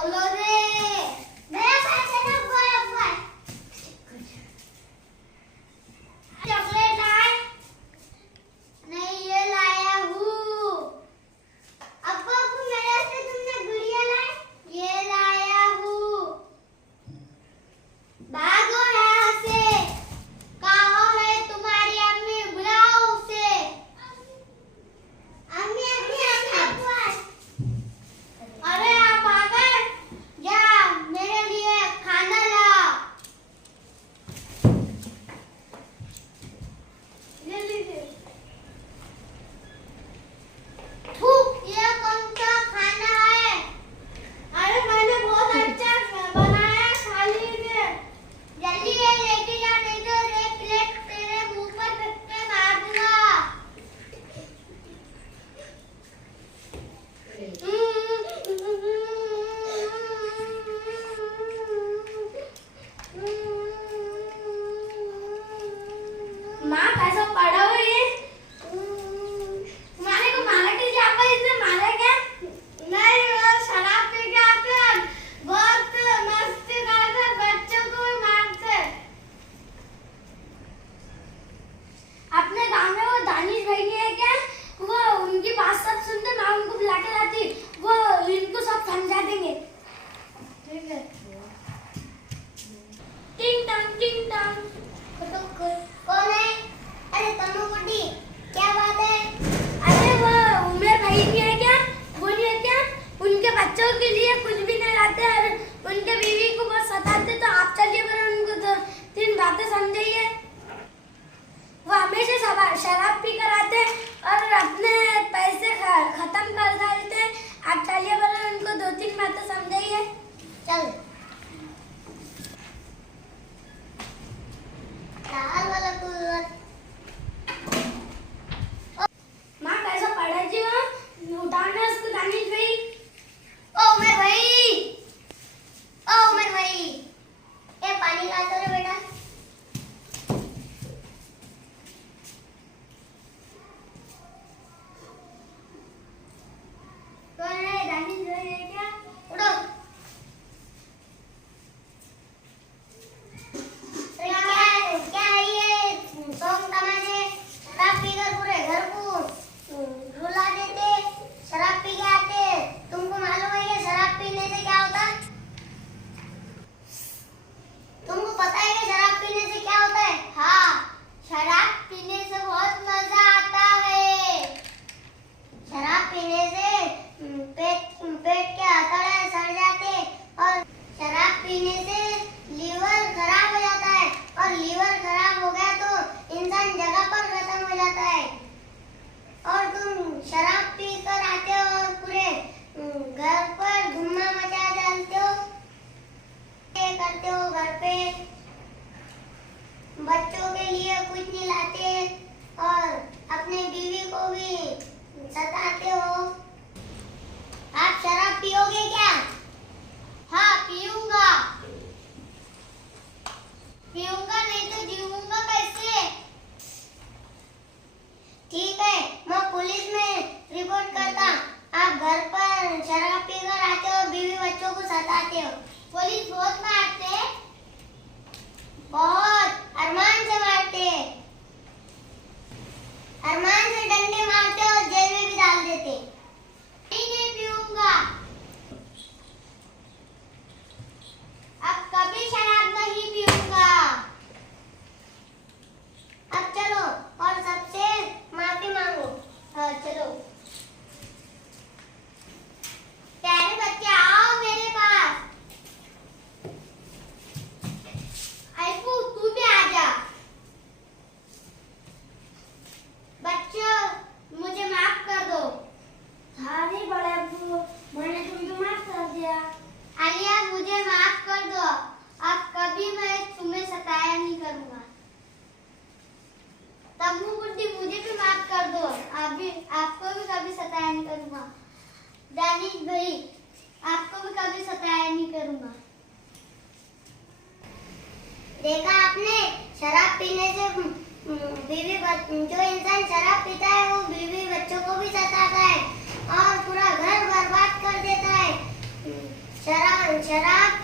खोलो रे। मेरा पैसे ना ऊपर चॉकलेट लाए? नहीं, ये लाया हूँ। अब्बू अब्बू मेरे से तुमने गुड़िया लाई? ये लाया हूँ। भागो यहाँ से। कहाँ है तुम्हारी अम्मी? बुलाओ उसे। अम्मी अम्मी अरे आप आ गए? जा मेरे लिए खाना लाओ। ले लीजिए। थू, ये कौन सा खाना है? अरे मैंने बहुत अच्छा बनाया, खा लीजिए। जल्दी ये लेके जा, नहीं तो एक प्लेट तेरे मुंह पर फेंक के मार दूंगा। माँ कैसा पड़ा हो ये? तुम्हारे को मारा किसी आपका इसने मारा क्या? नहीं, वो शराब पी के आते हैं, बहुत मस्ती करते, बच्चों को भी मारते। अपने गांव में वो दानिश भाई नहीं है क्या? वो उनकी बात सब सुनते, मैं उनको बुला के लाती, वो इनको सब समझा देंगे। ठीक है। टिंग टंग टिंग टंग। कौन है? अरे तनु बुड्ढी, क्या बात है? अरे वो उमेर भाई नहीं है क्या? वो नहीं है क्या? उनके बच्चों के लिए कुछ भी नहीं लाते और उनके बीवी को बहुत सताते, तो आप चलिए पर उनको दो तीन बातें समझाइए। वो हमेशा शराब पी कर आते और अपने पैसे खत्म कर डालते। आप चलिए पर उनको दो तीन बातें समझाइए। चल। वाला माँ कैसा पढ़ा जी? वो उठाना उसको दानिश भाई। ओ उमर भाई, ओ उमर भाई, ये पानी ला दो रे बेटा। कौन है? दानिश भाई है क्या? उठो। क्या है ये? सॉन्ग तमाशे शराब पीकर पूरे घर को रुला देते, शराब पी के आते। तुमको मालूम है कि शराब पीने से क्या होता? तुमको पता है कि शराब पीने से क्या होता है? हाँ, शराब पीने से बहुत मजा आता है। शराब पीने से पेट के आंतड़े सड़ जाते और शराब पीने से लीवर खराब हो जाता है और लीवर खराब हो गया तो इंसान जगह पर खत्म हो जाता है। और तुम शराब पी कर आते हो और पूरे घर पर धुम्मा मचा डालते हो, करते हो घर पे, बच्चों के लिए कुछ नहीं लाते और अपने बीवी को भी सताते हो। आप शराब पियोगे क्या? हाँ पीऊंगा। पीऊंगा नहीं तो जीऊंगा कैसे? ठीक है, मैं पुलिस में रिपोर्ट करता। आप घर पर शराब पीकर आते हो, बीवी बच्चों को सताते हो। पुलिस बहुत मारते, बहुत अरमान से मारते, अरमान से डंडे मारते और जेल में भी डाल देते। नहीं पीऊंगा। अब कभी शराब नहीं पीऊंगा। अब चलो और सबसे माफी मांगो। हाँ चलो। प्यारे बच्चे आओ मेरे पास। आइफू तू भी आ जा। बच्चों मुझे माफ कर दो। हाँ नहीं बड़े अब्बू, मैंने तुमको माफ कर दिया। आलिया मुझे माफ कर दो, अब कभी मैं तुम्हें सताया नहीं करूँगा। तब्बू बुड्ढी मुझे भी माफ कर दो, आपको भी कभी सताया नहीं करूँगा। दानिश भाई आपको भी कभी सताया नहीं करूँगा। देखा आपने, शराब पीने से जो इंसान शराब पीता है वो बीवी बच्चों को भी सताता है और पूरा घर बर्बाद कर देता है। शराब शराब